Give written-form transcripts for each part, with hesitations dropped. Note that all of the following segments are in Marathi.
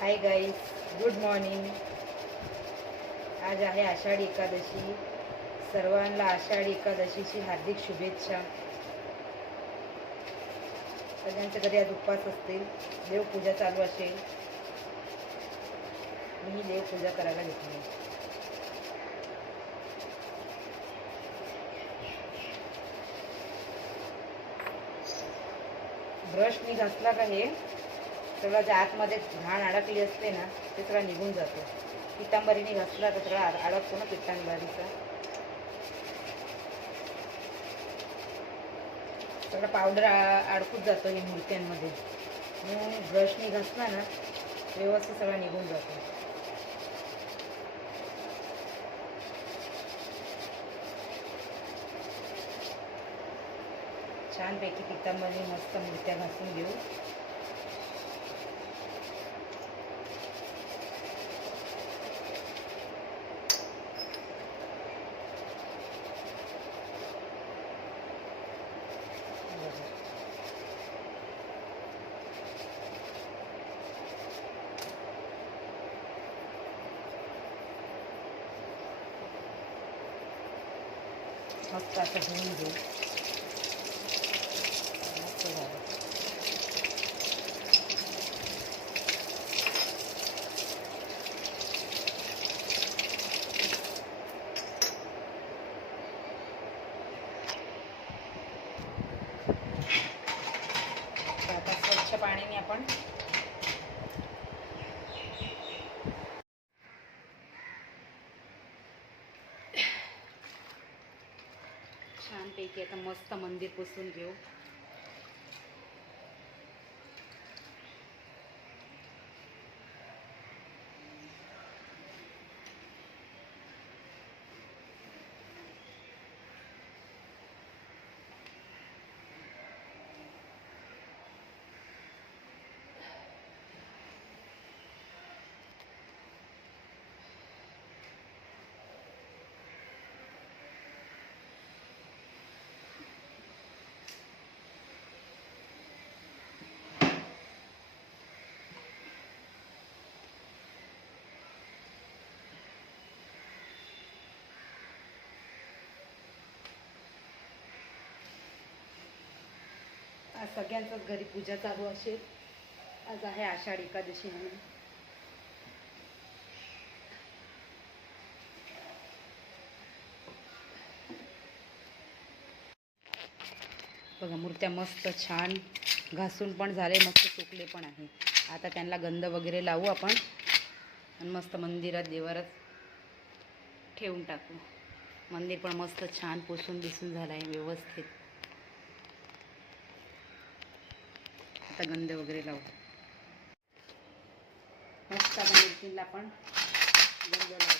Hi guys, good morning. आज आहे आषाढी एकादशी. सर्वांना आषाढी एकादशीची हार्दिक शुभेच्छा. सगळ्यांच्या घरी आज उपवास असतील, देवपूजा चालू असेल. मी देवपूजा करायला घेतली. ब्रश मी घासला का हे सगळं जे आतमध्ये घाण अडकली असते ना ते सगळं निघून जातो. पितांबरीने घासला तर सगळं अडकतो ना पितांबरीचा. सगळं पावडर अडकून जातो हे मूर्त्यांमध्ये. म्हणून ब्रशने घासला ना व्यवस्थित सगळं निघून जातो. छानपैकी पितांबरी मस्त मूर्त्या घासून घेऊ. मस्त असं धुवून घेऊ. मस्त झालं. आता स्वच्छ पाण्याने आपण छानपैकी आता मस्त मंदिर पुसून घेऊ. आज सगळ्यांचाच घरी पूजा चालू असेल. आज आहे आषाढी एकादशी म्हणून. बघा मूर्त्या मस्त छान घासून पण झाले, मस्त सुकले पण आहे. आता त्यांना गंध वगैरे लावू आपण आणि मस्त मंदिरात देवारात ठेवून टाकू. मंदिर पण मस्त छान पुसून बिसून झालं आहे व्यवस्थित. आता गंध वगैरे लावू. मस्त आता मूर्तीला आपण गंध लावू.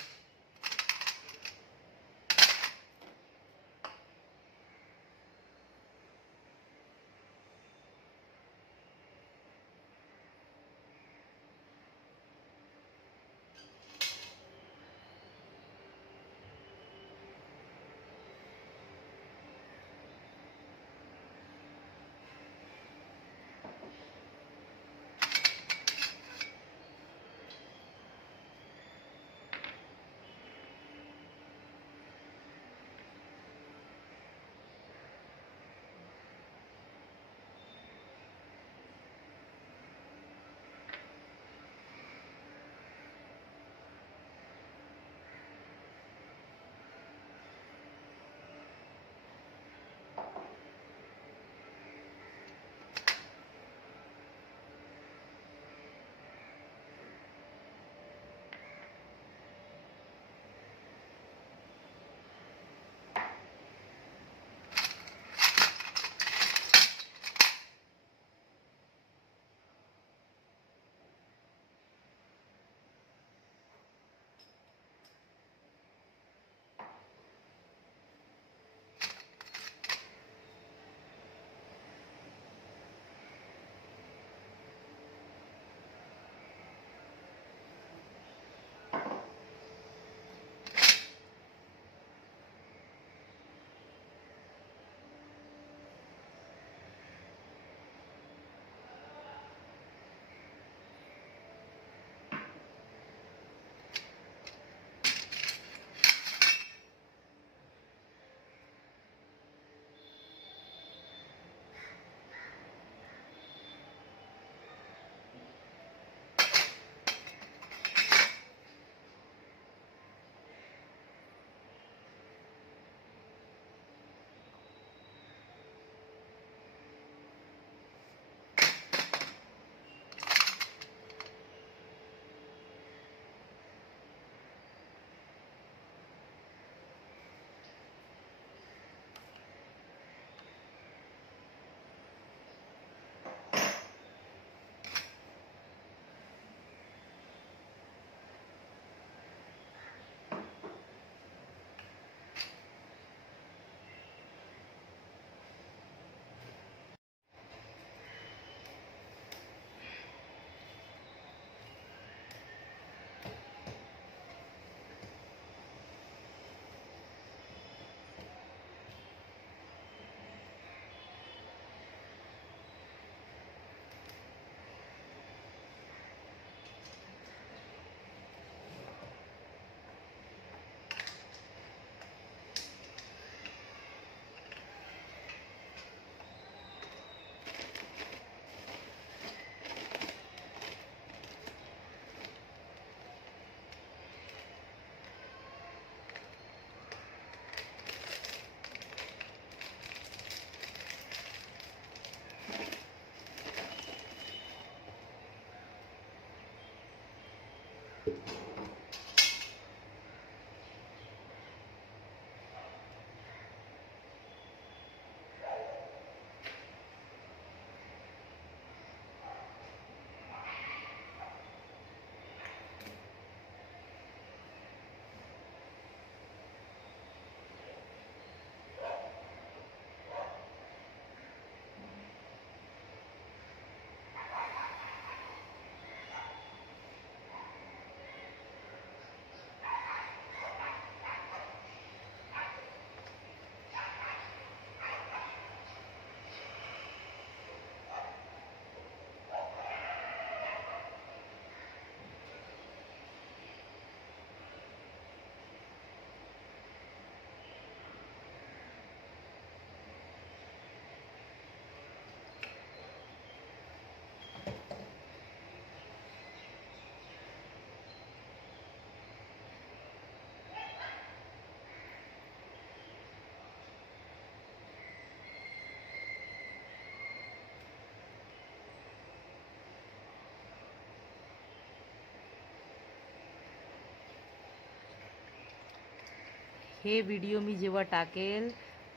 हे व्हिडिओ मी जेव्हा टाकेल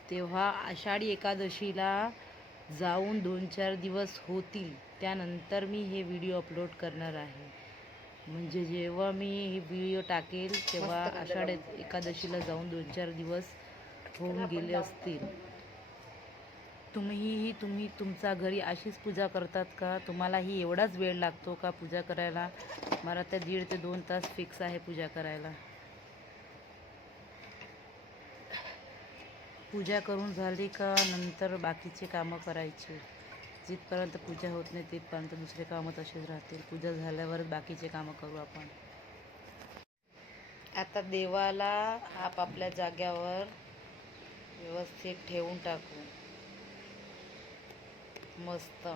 तेव्हा आषाढी एकादशीला जाऊन 2-4 दिवस होतील, त्यानंतर मी हे व्हिडिओ अपलोड करणार आहे. म्हणजे जेव्हा मी हे व्हिडिओ टाकेल तेव्हा आषाढी एकादशीला जाऊन 2-4 दिवस होऊन गेले असतील. तुम्ही तुमच्या घरी अशीच पूजा करतात का? तुम्हालाही एवढाच वेळ लागतो का पूजा करायला? मला तर 1.5 ते 2 तास फिक्स आहे पूजा करायला. पूजा करून झाली का नंतर बाकीचे कामं करायचे. जिथपर्यंत पूजा होत नाही तिथपर्यंत दुसरे कामं तसेच राहतील. पूजा झाल्यावरच बाकीचे कामं करू आपण. आता देवाला आपापल्या जाग्यावर व्यवस्थित ठेवून टाकू. मस्त.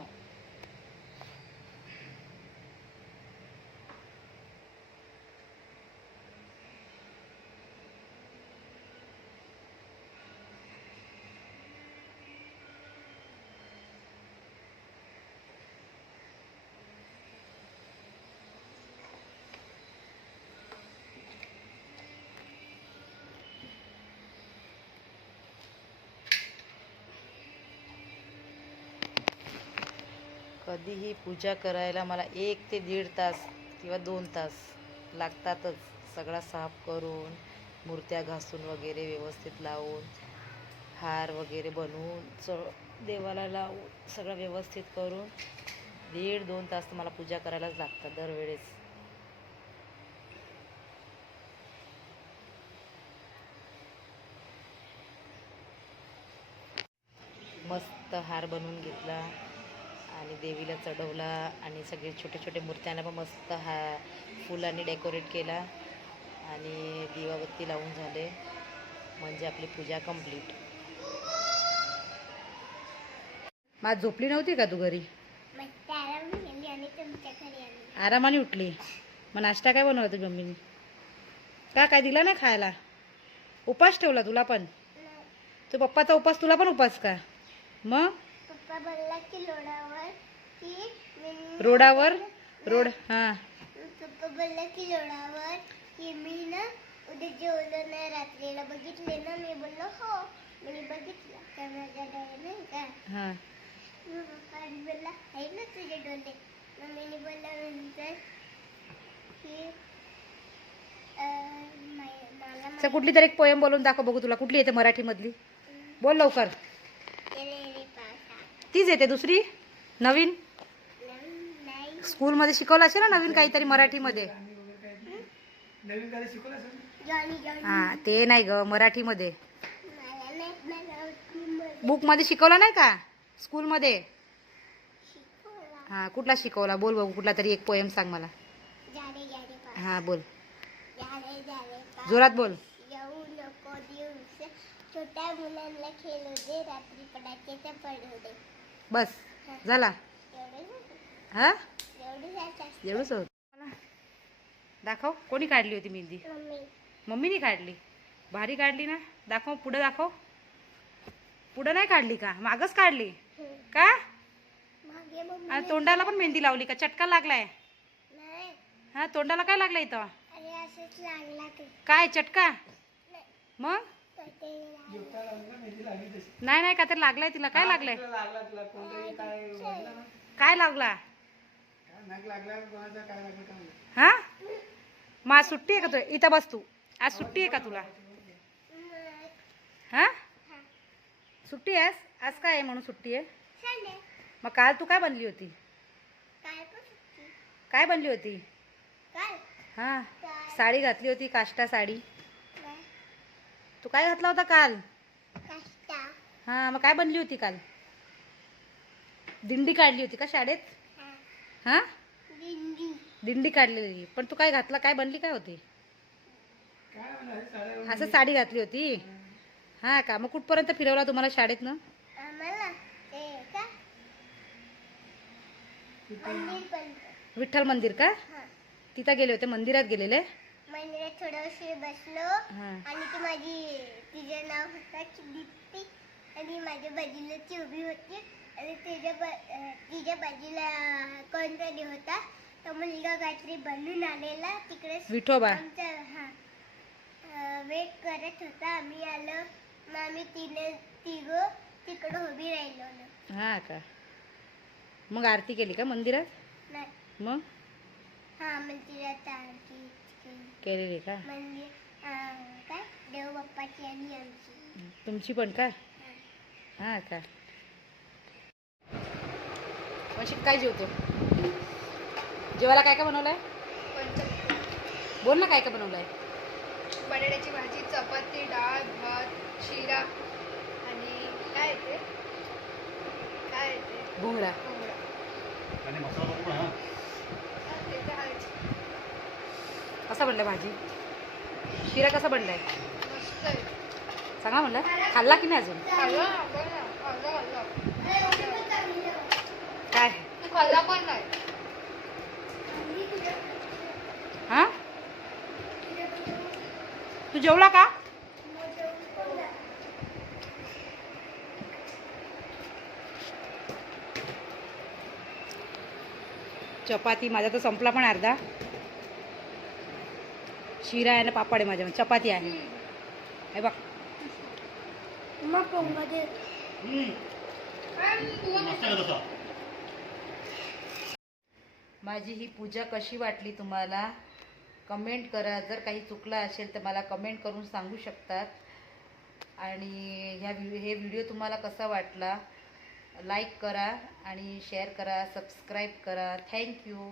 कधीही पूजा करायला मला 1 ते 1.5 तास किंवा 2 तास लागतातच. सगळा साफ करून, मूर्त्या घासून वगैरे व्यवस्थित लावून, हार वगैरे बनवून देवाला लावून सगळं व्यवस्थित करून 1.5-2 तास तर मला पूजा करायलाच लागतात दरवेळेस. मस्त हार बनवून घेतला आणि देवीला चढवला आणि सगळे छोटे छोटे मूर्त्यांना पण मस्त फुलांनी डेकोरेट केला आणि दिवाबत्ती लावून झाले. म्हणजे आपली पूजा कंप्लीट. माझ झोपली नव्हती का तू घरी? आरामाने उठली. मग नाश्ता काय बनवला तुझ्या मम्मीने? काय दिला ना खायला? उपास ठेवला तुला पण? तो पप्पाचा उपास तुला पण उपास का? मग पप्पा बोलला की रोडावर हां पप्पा बोलला की लोडावर की मी ना उद्या जेवलं नाही रात्रीला बघितले ना. मी बोललो हो मी बघितलं का माझ्या डोळे नाही का. हां पप्पा बोलला आहे ना तुझे डोळे. मम्मीने बोलला नंतर की मला कुठली तरी एक पोयम बोलून दाखव बघू. तुला कुठली येते मराठी मधली? बोल लवकर. तीच येते दुसरी नवीन? स्कूलमध्ये शिकवलं असेल ना नवीन काहीतरी मराठीमध्ये. हां ते नाही ग मराठीमध्ये. बुकमध्ये शिकवलं नाही का स्कूलमध्ये? हां कुठला शिकवला बोल बघू. कुठला तरी एक पोयम सांग मला. हां बोल जोरात बोल. छोट्या मुलांना खेळू दे रात्री पडाके पडू दे. बस झाला. हा एवढंच होत. दाखव कोणी काढली होती मेहंदी? मम्मीने काढली. भारी काढली ना. दाखव पुढं दाखव. पुढं नाही काढली का? मागच काढली का? तोंडाला पण मेहंदी लावली का? चटका लागलाय? हा तोंडाला काय लागलं इथं? अरे असंच लागला ते. काय चटका? मग नाही नाही का तर लागलाय तिला. काय लागलंय? काय लागला? हा मग आज सुट्टी आहे का? तू इथं बस. तू आज सुट्टी आहे का तुला? हा सुट्टी आहे आज काय आहे म्हणून सुट्टी आहे? मग काल तू काय बनली होती? काय बनली होती? हा साडी घातली होती, काष्टा साडी. तू काय घातला होता काल? हा मग काय बनली होती काल? दिंडी काढली होती का शाळेत? हा दिंडी काढलेली. पण तू काय घातला? काय बनली काय होती? असं साडी घातली होती. हा का? मग कुठपर्यंत फिरवला तुम्हाला शाळेतनं? विठ्ठल मंदिर का? तिथं गेले होते? मंदिरात गेलेले? मंदिरात थोडा उशीर बसलो आणि ती माझी तिचं नाव होतं दीप्ती आणि माझ्या बाजूला ती उभी होती आणि तिच्या बाजूला कोणतरी होता. तो मुलगा काहीतरी बनून आलेला तिकडे विठोबा. वेट करत होता. आम्ही आलो मग आम्ही तिघं तिकडं उभी राहिलो. हा का? मग आरती केली का मंदिरात? नाही. मग हा मंदिरात आरती केलेली का? मंदिर काय देव बाप्पाची आणि आमची. तुमची पण का? हा का? म्हणजे काय जेवतो? जेवायला काय काय बनवलंय? बोल ना काय काय बनवलंय? बटाट्याची भाजी, चपाती, डाळ, भात, शिरा आणि काय येते भोंगळा. कसा बनलाय भाजी? शिरा कसा बनलाय? सांगा म्हणलं. खाल्ला की नाही अजून? काय खाल्ला पण नाही. हा तू जेवला का? चपाती माझा तर संपला पण अर्धा. शिरा आहे ना पापड आहे माझ्या. चपाती आहे हे बघ. माझी ही पूजा कशी वाटली तुम्हाला? कमेंट करा. जर काही चुकलं असेल तर मला कमेंट करून सांगू शकतात. आणि हे व्हिडिओ तुम्हाला कसा वाटला? लाईक करा आणि शेअर करा, सबस्क्राईब करा. थँक्यू.